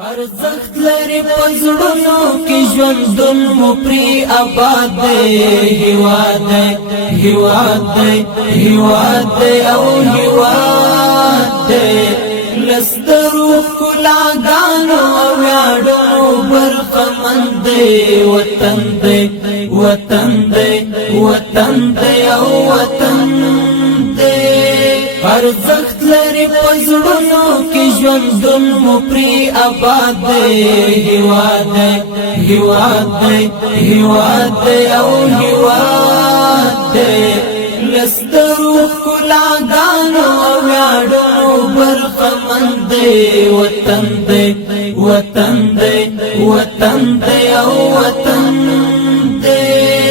ارزخت لري پزړونو کې ژوندون مو پری آباد دی هیواد دی هیواد دی هیواد دی او هیواد دی لسترو کلاګانو ویاړو برخمند دی وطن دی وطن دی وطن دی او وطن دی ارزخت لري پزړونو کې ژوندون مو پری آباد دی هیواد دی هیواد دی هیواد دی او هیواد دی لسترو کلاګانو ویاړو برخمند دی وطن دی وطن دی وطن دی او وطن دی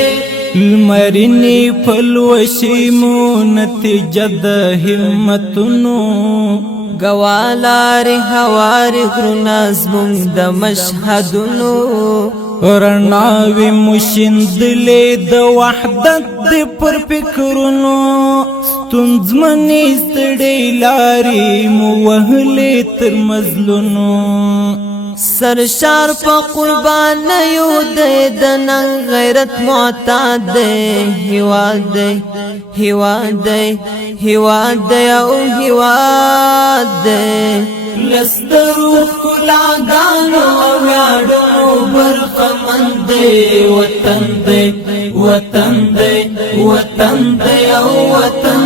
المرنی پلوشی مو نتیجه د همتونو گوالار هوار غرناز مونږ د مشهدونو رڼاوي مشندلې د وحدت د پر فکرونو ستونزمنې ستړې لارې مو وهلې تر مزلونو سرشار په قربان یو د نن غیرت معتاد دی هیواد دی هیواد دی هیواد دی او هیواد دی لسترو کلاګانو ویاړو برخمند دی وطن دی وطن دی وطن دی او وطن